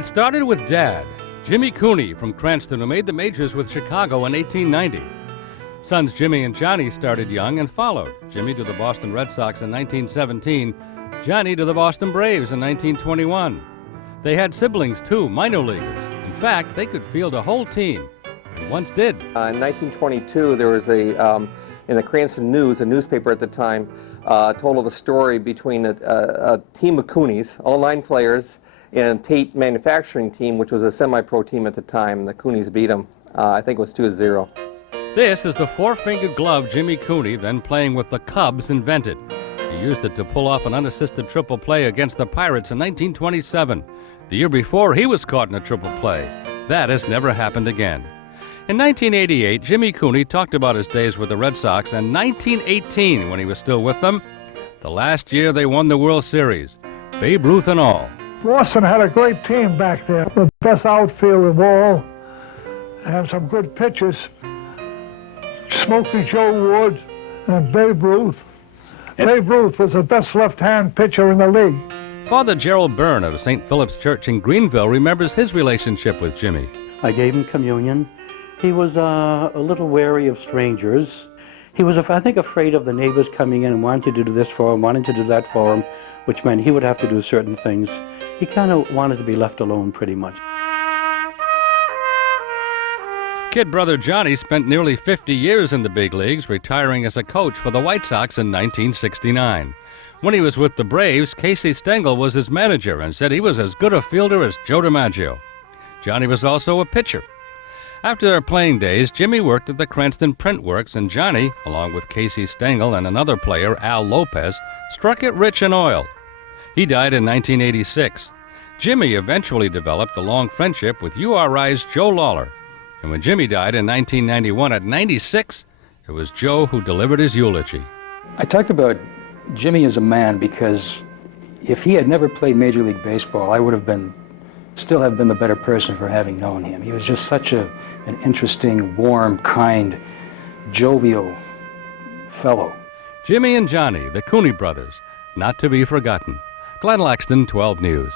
It started with Dad, Jimmy Cooney from Cranston, who made the majors with Chicago in 1890. Sons Jimmy and Johnny started young and followed. Jimmy to the Boston Red Sox in 1917, Johnny to the Boston Braves in 1921. They had siblings too, minor leaguers. In fact, they could field a whole team, and once did. In 1922, there was in the Cranston News, a newspaper at the time, told of a story between a team of Coonies, all 9 players, and Tate manufacturing team, which was a semi-pro team at the time. The Coonies beat them. I think it was 2-0. This is the four-fingered glove Jimmy Cooney, then playing with the Cubs, invented. He used it to pull off an unassisted triple play against the Pirates in 1927. The year before, he was caught in a triple play. That has never happened again. In 1988, Jimmy Cooney talked about his days with the Red Sox, and 1918, when he was still with them, the last year they won the World Series, Babe Ruth and all. Boston had a great team back there. The best outfield of all, and some good pitchers. Smokey Joe Wood and Babe Ruth. Babe Ruth was the best left-hand pitcher in the league. Father Gerald Byrne of St. Philip's Church in Greenville remembers his relationship with Jimmy. I gave him communion. He was a little wary of strangers. He was, I think, afraid of the neighbors coming in and wanting to do this for him, wanting to do that for him, which meant he would have to do certain things. He kind of wanted to be left alone pretty much. Kid brother Johnny spent nearly 50 years in the big leagues, retiring as a coach for the White Sox in 1969. When he was with the Braves, Casey Stengel was his manager and said he was as good a fielder as Joe DiMaggio. Johnny was also a pitcher. After their playing days, Jimmy worked at the Cranston Print Works, and Johnny, along with Casey Stengel and another player, Al Lopez, struck it rich in oil. He died in 1986. Jimmy eventually developed a long friendship with URI's Joe Lawler. And when Jimmy died in 1991 at 96, it was Joe who delivered his eulogy. I talked about Jimmy as a man because if he had never played Major League Baseball, I would have still have been the better person for having known him. He was just such an interesting, warm, kind, jovial fellow. Jimmy and Johnny, the Cooney Brothers, not to be forgotten. Glenn Laxton, 12 News.